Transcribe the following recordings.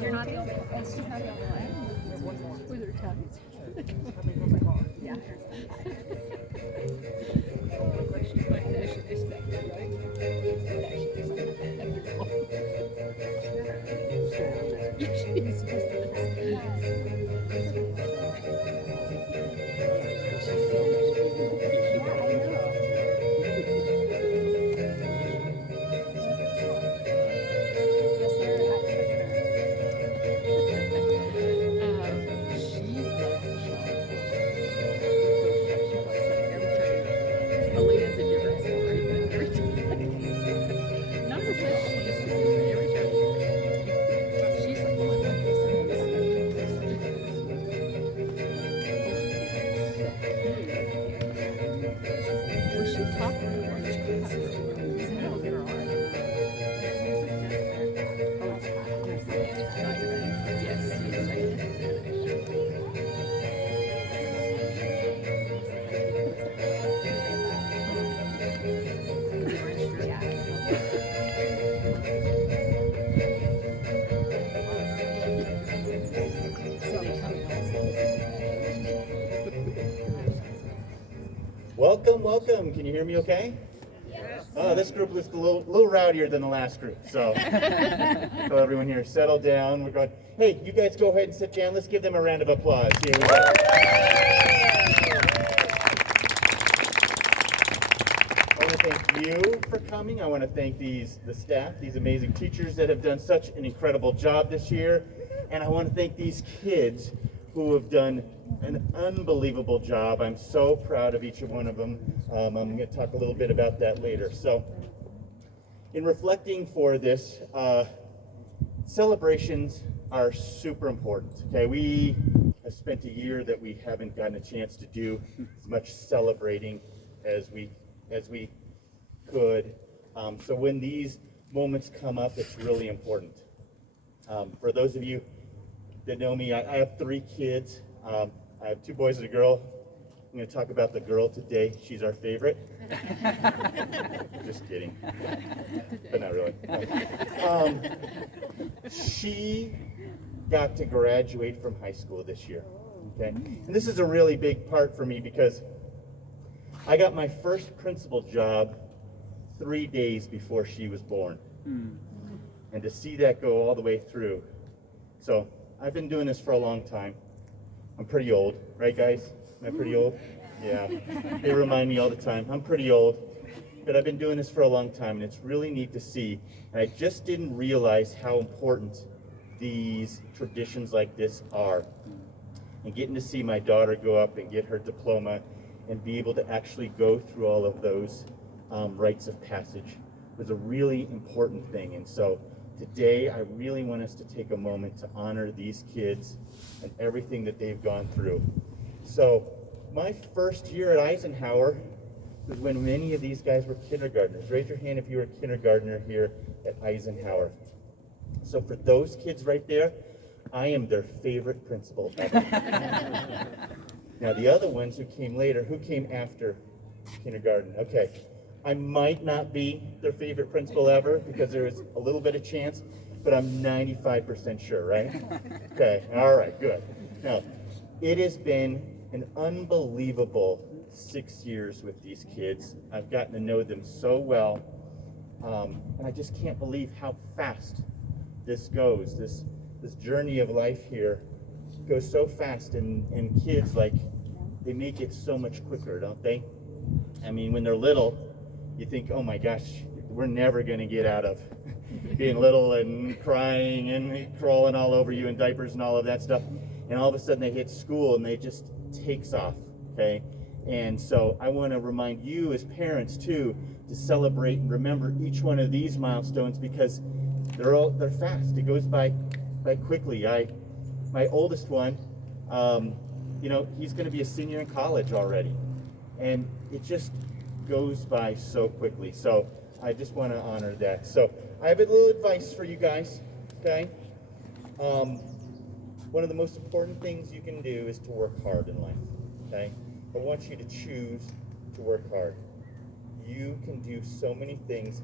You're not the only one. And she's not the only one. With her tongue. Yeah. She's my fashionista, right? Alena's a different story, but every time, not as much as she used to be, but every time she's like, oh, I love this, I love this. Well, she talked really well. She had a girl. Welcome, welcome. Can you hear me okay? Yes. Oh, this group looks a little rowdier than the last group. So, so everyone here, settle down. We're going, hey, you guys go ahead and sit down. Let's give them a round of applause. Here we go. I want to thank you for coming. I want to thank the staff, these amazing teachers that have done such an incredible job this year. And I want to thank these kids who have done an unbelievable job. I'm so proud of each one of them. I'm going to talk a little bit about that later. So, in reflecting for this, celebrations are super important. Okay, we have spent a year that we haven't gotten a chance to do as much celebrating as we could. So when these moments come up, it's really important. For those of you that know me, I have 3 kids. I have 2 boys and a girl. I'm going to talk about the girl today. She's our favorite. Just kidding. But not really. She got to graduate from high school this year. Okay? And this is a really big part for me because I got my first principal job 3 days before she was born. And to see that go all the way through. So I've been doing this for a long time. I'm pretty old, right guys? Am I pretty old? Yeah. They remind me all the time. I'm pretty old, but I've been doing this for a long time, and it's really neat to see. And I just didn't realize how important these traditions like this are. And getting to see my daughter go up and get her diploma and be able to actually go through all of those rites of passage was a really important thing. And so today, I really want us to take a moment to honor these kids and everything that they've gone through. So, my first year at Eisenhower was when many of these guys were kindergartners. Raise your hand if you were a kindergartner here at Eisenhower. So for those kids right there, I am their favorite principal ever. Now, the other ones who came later, who came after kindergarten? Okay. I might not be their favorite principal ever because there is a little bit of chance, but I'm 95% sure, right? Okay, all right, good. Now, it has been an unbelievable 6 years with these kids. I've gotten to know them so well, and I just can't believe how fast this goes. This journey of life here goes so fast, and kids, like, they make it so much quicker, don't they? I mean, when they're little, you think, oh my gosh, we're never going to get out of being little and crying and crawling all over you in diapers and all of that stuff. And all of a sudden they hit school and they just takes off, okay? And so I want to remind you as parents too to celebrate and remember each one of these milestones because they're fast. It goes by quickly. My oldest one, he's going to be a senior in college already. And it just goes by so quickly. So I just want to honor that. So I have a little advice for you guys, okay? One of the most important things you can do is to work hard in life, okay? I want you to choose to work hard. You can do so many things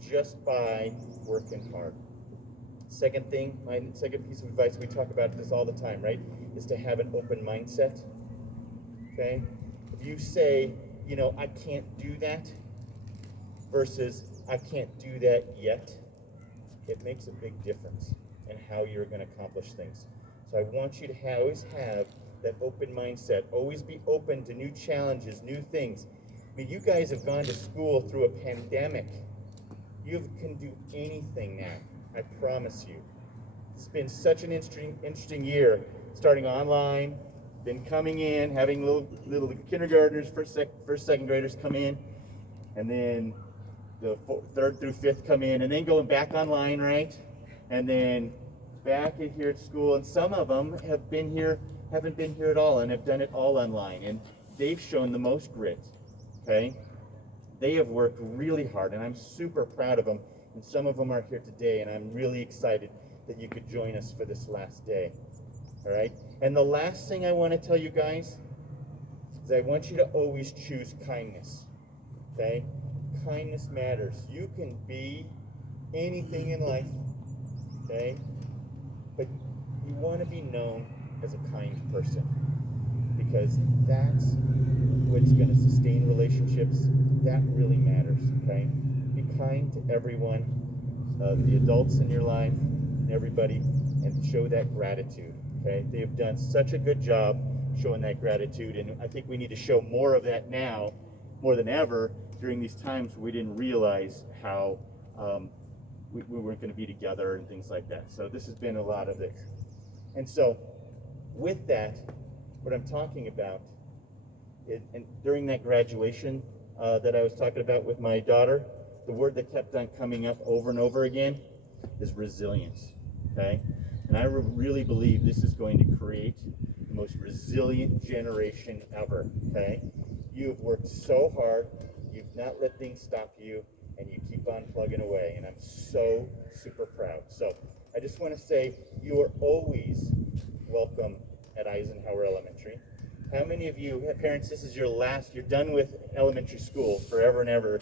just by working hard. Second thing, my second piece of advice, we talk about this all the time, right, is to have an open mindset. Okay? If you say, you know, I can't do that versus I can't do that yet, it makes a big difference in how you're going to accomplish things. So I want you to always have that open mindset. Always be open to new challenges, new things. I mean, you guys have gone to school through a pandemic. You can do anything now. I promise you. It's been such an interesting year, starting online, then coming in, having little kindergartners, first, second graders come in, and then the third through fifth come in, and then going back online, right? And then back in here at school, and some of them haven't been here at all, and have done it all online, and they've shown the most grit. Okay, they have worked really hard, and I'm super proud of them. And some of them are here today, and I'm really excited that you could join us for this last day. All right, and the last thing I want to tell you guys is I want you to always choose kindness. Okay, kindness matters. You can be anything in life. Okay, but you want to be known as a kind person, because that's what's going to sustain relationships. That really matters. Okay, be kind to everyone, the adults in your life, and everybody, and show that gratitude. Okay, they have done such a good job showing that gratitude, and I think we need to show more of that now, more than ever, during these times where we didn't realize how we weren't going to be together and things like that. So this has been a lot of this. And so with that, what I'm talking about, and during that graduation that I was talking about with my daughter, the word that kept on coming up over and over again is resilience. Okay? And I really believe this is going to create the most resilient generation ever. Okay? You've worked so hard, you've not let things stop you, and you keep on plugging away, and I'm so super proud. So I just want to say you are always welcome at Eisenhower Elementary. How many of you, parents, this is your last, you're done with elementary school forever and ever.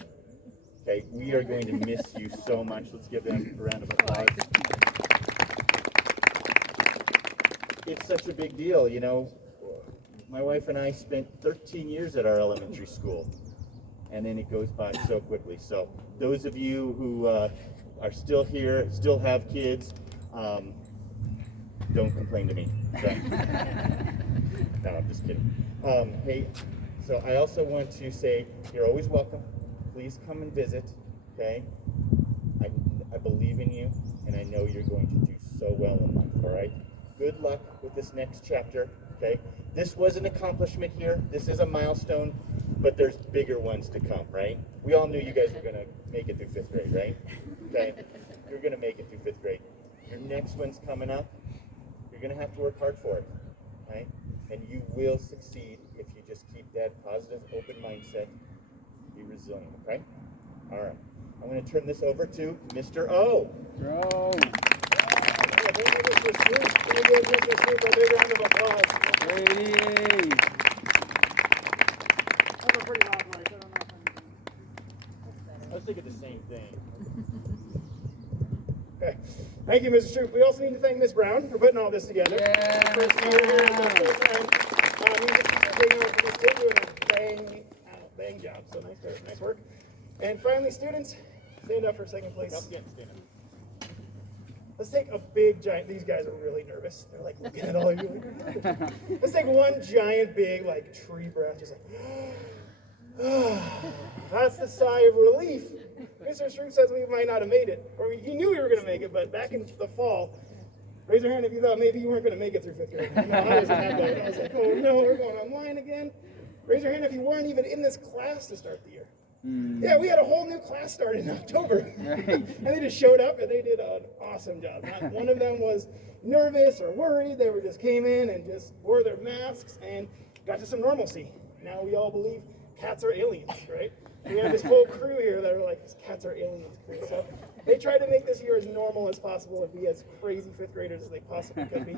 Okay, we are going to miss you so much. Let's give them a round of applause. It's such a big deal, you know. My wife and I spent 13 years at our elementary school, and then it goes by so quickly. So those of you who are still here, still have kids, don't complain to me. So. No, I'm just kidding. Hey, so I also want to say you're always welcome. Please come and visit, okay? I believe in you, and I know you're going to do so well in life, all right? Good luck with this next chapter, okay? This was an accomplishment here. This is a milestone, but there's bigger ones to come, right? We all knew you guys were going to make it through 5th grade, right? Okay? You're going to make it through 5th grade. Your next one's coming up. You're going to have to work hard for it, right? And you will succeed if you just keep that positive, open mindset. Be resilient, okay? All right. I'm going to turn this over to Mr. O. Bro. Can we give Mr. Snoop a big round of applause? Hey. That's a pretty loud voice. I don't know if I'm I was thinking the same thing. Okay. Thank you, Mr. Stroop. We also need to thank Ms. Brown for putting all this together. Yeah. First year here, and the first time. Bringing over for this kid, doing a bang job. So nice work. And finally, students, stand up for second place. Stand up. Let's take a big giant. These guys are really nervous. They're like looking at all of you. Let's take one giant, big, like tree breath. Just like, that's the sigh of relief. Mr. Stroop says we might not have made it, or he knew we were going to make it, but back in the fall, raise your hand if you thought maybe you weren't going to make it through 5th grade. You know, I was in that boat. I was like, oh no, we're going online again. Raise your hand if you weren't even in this class to start the year. Yeah, we had a whole new class start in October. And they just showed up and they did an awesome job. Not one of them was nervous or worried. They just came in and just wore their masks and got to some normalcy. Now we all believe cats are aliens, right? We have this whole crew here that are like, cats are aliens crew. So they tried to make this year as normal as possible and be as crazy 5th graders as they possibly could be.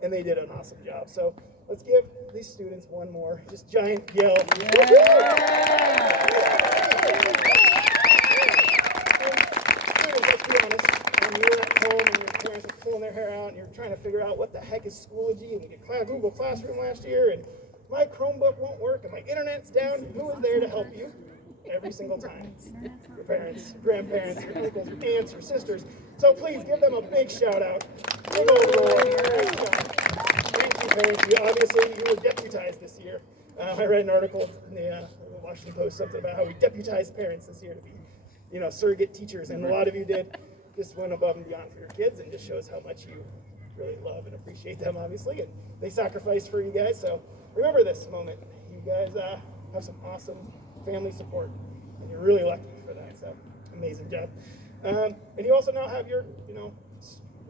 And they did an awesome job. So let's give these students one more just giant yell. Yeah! Students, let's be honest, when you're at home and your parents trying to figure out what the heck is Schoology, and we get Google Classroom last year, and my Chromebook won't work, and my internet's down. Who is there to help you? Every single time. Your parents, grandparents, your uncles, your aunts, your sisters. So please give them a big shout out. Big old roar. Thank you, parents. Obviously, you were deputized this year. I read an article in the Washington Post, something about how we deputized parents this year to be, surrogate teachers, and a lot of you did just went above and beyond for your kids, and just shows how much you really love and appreciate them, obviously, and they sacrificed for you guys. So remember this moment. You guys have some awesome family support, and you're really lucky for that. So amazing job. And you also now have your,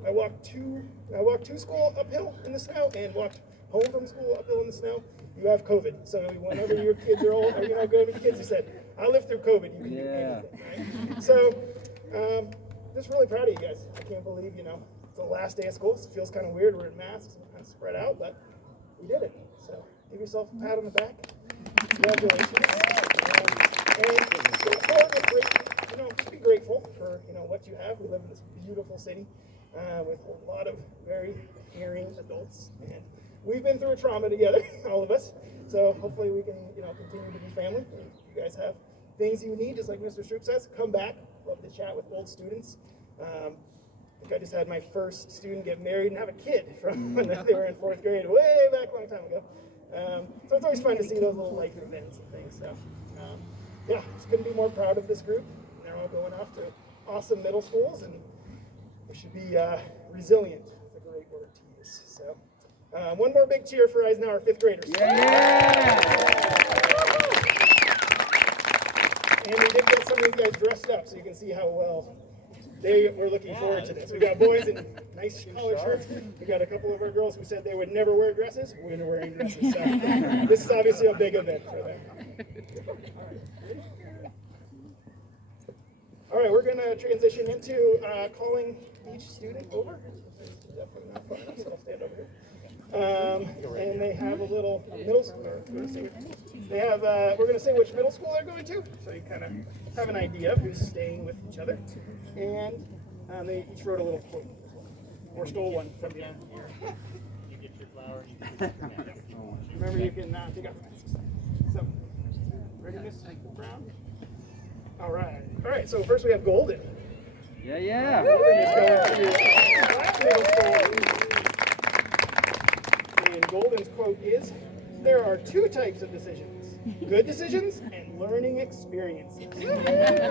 I walked to school uphill in the snow and walked home from school uphill in the snow. You have COVID, so whenever your kids are old, or go to the kids, you said, "I lived through COVID." You can do anything, right? So, just really proud of you guys. I can't believe it's the last day of school. It feels kind of weird. We're in masks, we're kind of spread out, but we did it. So, give yourself a pat on the back. Congratulations. And just be grateful for what you have. We live in this beautiful city with a lot of very caring adults, and we've been through a trauma together, all of us. So hopefully we can continue to be family. If you guys have things you need, just like Mr. Stroop says, come back. Love to chat with old students. I think I just had my first student get married and have a kid from when they were in 4th grade, way back a long time ago. So it's always fun to see those little life events and things. So yeah, just couldn't be more proud of this group. They're all going off to awesome middle schools, and we should be resilient. It's a great word to use. So one more big cheer for Eisenhower 5th graders. Yeah! And we did get some of you guys dressed up, so you can see how well they were looking forward to this. We got boys in nice collared shirts. We got a couple of our girls who said they would never wear dresses. We're wearing dresses. So this is obviously a big event for them. All right, we're going to transition into calling each student over. Definitely not fun enough, so I'll stand over here. And they have a little middle school. They have. We're going to say which middle school they're going to, so you kind of have an idea of who's staying with each other. And they each wrote a little quote, or stole one from the end. You get your flower. Remember, you can take out. So, ready, Miss Brown? All right. All right. So first we have Golden. Yeah. Golden is going to middle school. And Golden's quote is, "There are two types of decisions: good decisions and learning experiences." Yeah,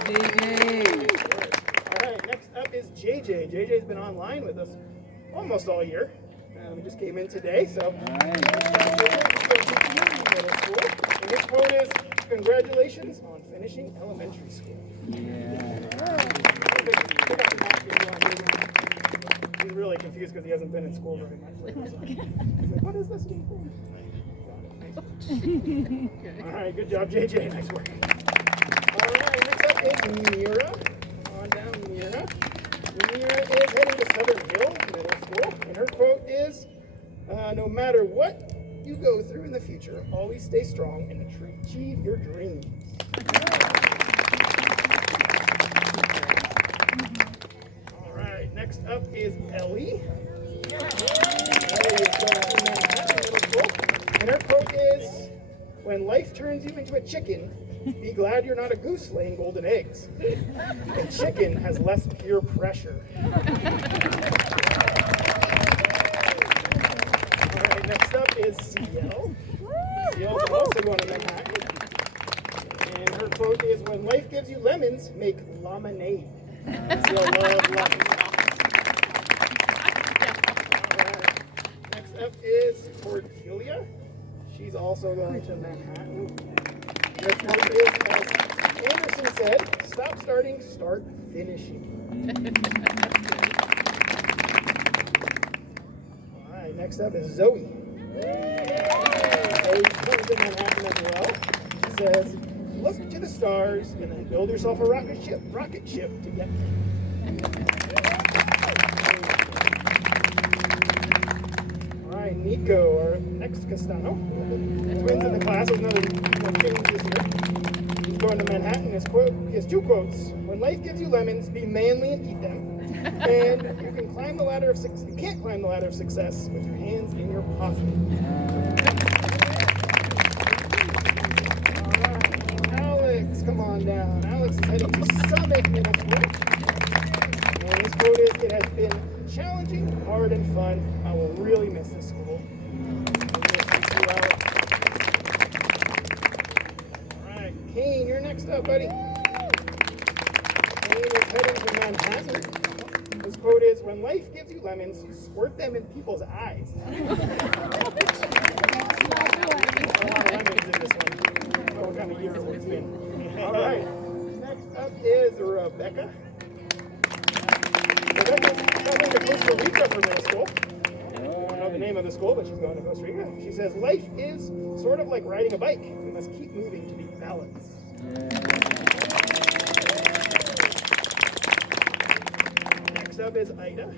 JJ. All right, next up is JJ. JJ's been online with us almost all year. He just came in today, so. All right. Middle school. And his quote is, "Congratulations on finishing elementary school." Yeah. He's really confused because he hasn't been in school very much. So he's like, "What is this new thing?" All right, good job, JJ. Nice work. All right, next up is Mira. On down, Mira. Mira is heading to Southern Hill Middle School, and her quote is, "No matter what you go through in the future, always stay strong and achieve your dreams." All right, next up is Ellie. Ellie is going to Manhattan Middle School, and her quote is, "When life turns you into a chicken, be glad you're not a goose laying golden eggs. A chicken has less peer pressure." All right, next up is CL. CL is also going to Manhattan. And her quote is, "When life gives you lemons, make lemonade." CL loves lemons. All right, next up is Cordelia. She's also going to Manhattan. Her quote is, as Anderson said, "Stop starting, start finishing." All right, next up is Zoe. Zoe comes to Manhattan as well. She says, "Look to the stars and then build yourself a rocket ship to get there." All right, Nico, our next Castano. Twins in the class with another change this year. He's going to Manhattan. His two quotes: "When life gives you lemons, be manly and eat them. And you can climb the ladder of success. You can't climb the ladder of success with your hands in your pocket. All right, Alex, come on down. Alex is heading to Summit Middle School. And his quote is, "It has been challenging, hard, and fun. I will really miss this school." All right, Kane, you're next up, buddy. Kane is heading to Manhattan. His quote is, "When life gives you lemons, you squirt them in people's eyes." A lot of lemons in this one. Oh, what kind of year it's been. All right. Next up is Rebecca. Rebecca's traveling to Costa Rica for middle school. I don't know the name of the school, but she's going to Costa Rica. She says, "Life is sort of like riding a bike. We must keep moving to be balanced." Next up is Ida.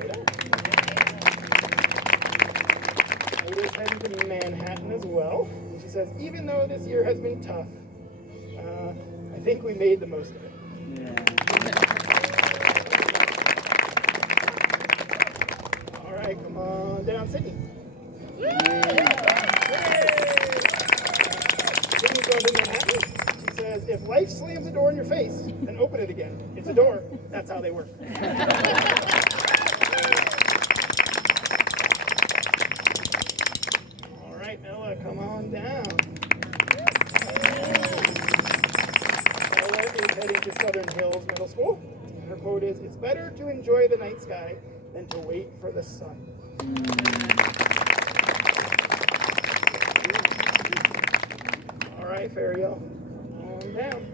Ida. Ida's heading to Manhattan as well. She says, "Even though this year has been tough, I think we made the most of it." All right, come on down, Sydney. Sydney's going to Manhattan. She says, "If life slams a door in your face, then open it again. It's a door. That's how they work." All right, Ella, come on down. Ella is heading to Southern Hills Middle School. Her quote is, "It's better to enjoy the night sky than to wait for the sun." All right, Fariel, come on down.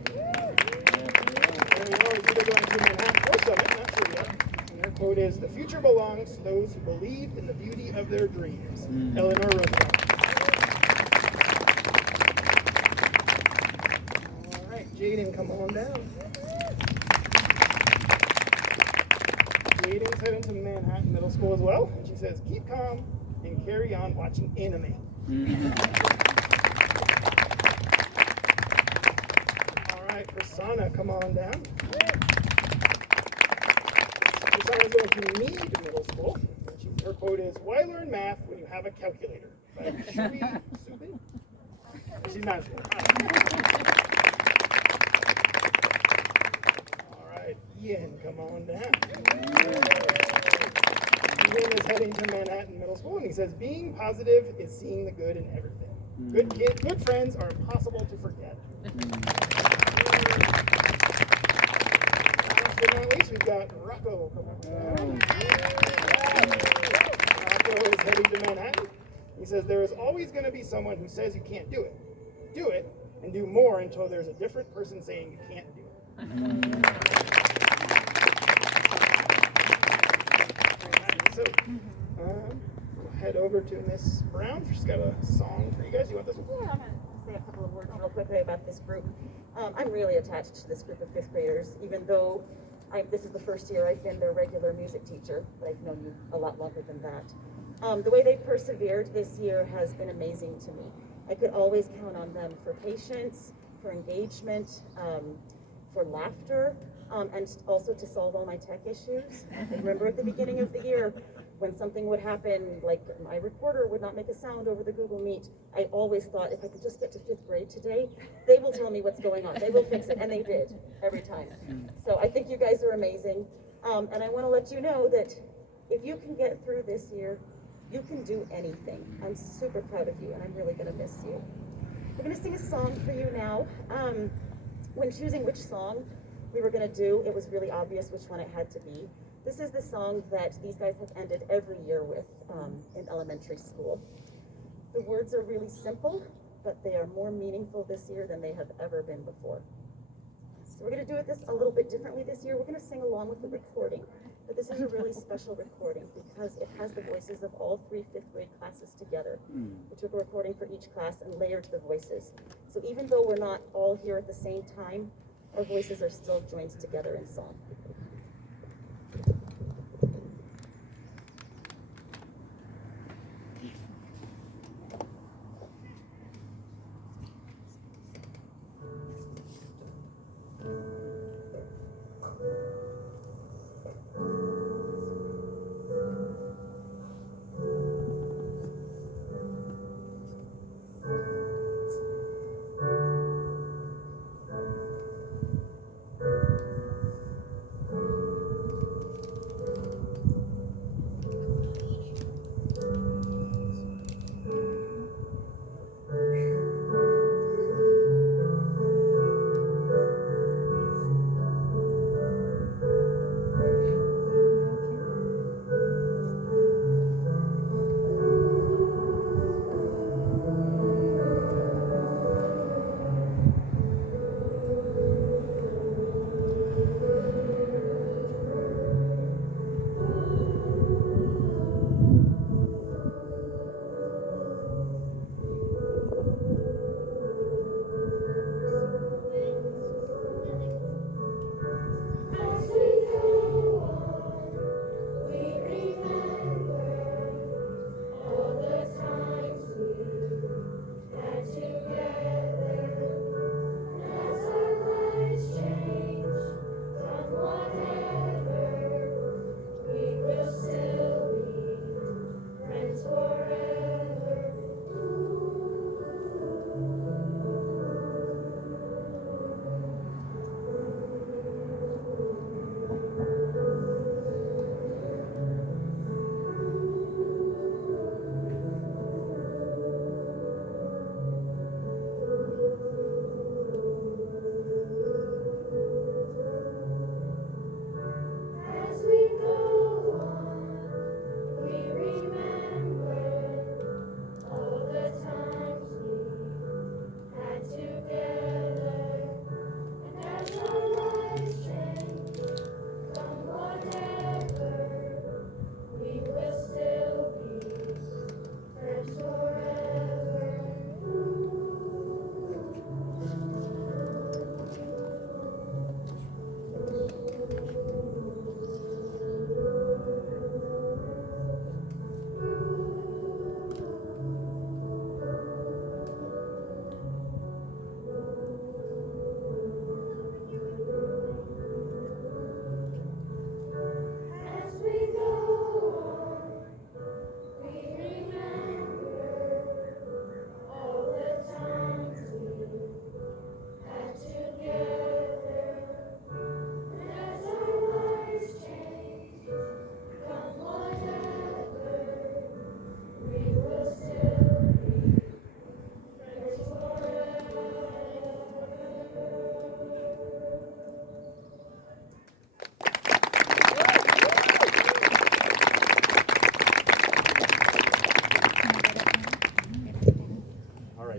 Fariel is either going to Manhattan or Summit, not sure yet. And her quote is, "The future belongs to those who believe in the beauty of their dreams." Eleanor Roosevelt. All right, Jaden, come on down. Jaden's heading to Manhattan Middle School as well. And she says, "Keep calm and carry on watching anime." All right, Prasanna, come on down. Prasanna's going to Meade Middle School. And her quote is, "Why learn math when you have a calculator?" By Shuri Subin. She's not sure. All right, Ian, come on down. Ian is heading to Manhattan Middle School, and he says, "Being positive is seeing the good in everything. Good friends are impossible to forget." Last but not least, we've got Rocco. Come on down. Rocco is heading to Manhattan. He says, "There is always going to be someone who says you can't do it. Do it, and do more until there's a different person saying you can't do it." So, we'll head over to Miss Brown. She's got a song for you guys. You want this one? Yeah, I'm going to say a couple of words real quickly about this group. I'm really attached to this group of fifth graders, even though this is the first year I've been their regular music teacher, but I've known you a lot longer than that. The way they've persevered this year has been amazing to me. I could always count on them for patience, for engagement, for laughter, and also to solve all my tech issues. I remember at the beginning of the year, when something would happen, like my recorder would not make a sound over the Google Meet, I always thought, if I could just get to fifth grade today, they will tell me what's going on. They will fix it, and they did, every time. So I think you guys are amazing, and I want to let you know that if you can get through this year, you can do anything. I'm super proud of you, and I'm really going to miss you. I'm going to sing a song for you now. When choosing which song we were going to do, it was really obvious which one it had to be. This is the song that these guys have ended every year with in elementary school. The words are really simple, but they are more meaningful this year than they have ever been before. So we're going to do it a little bit differently this year. We're going to sing along with the recording, but this is a really special recording because it has the voices of all 3 fifth grade classes together. We took a recording for each class and layered the voices. So even though we're not all here at the same time, our voices are still joined together in song.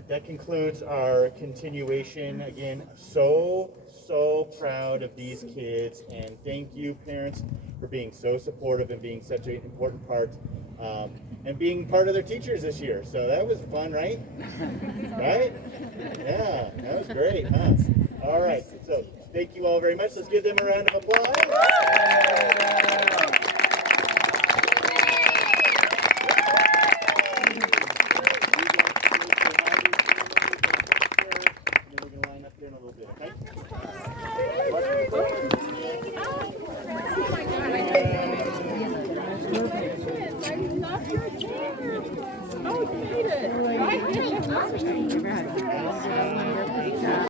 that concludes our continuation. Again, so proud of these kids, and thank you, parents, for being so supportive and being such an important part, and being part of their teachers this year. So that was fun, right? Right? Yeah, that was great, huh? All right, so thank you all very much. Let's give them a round of applause.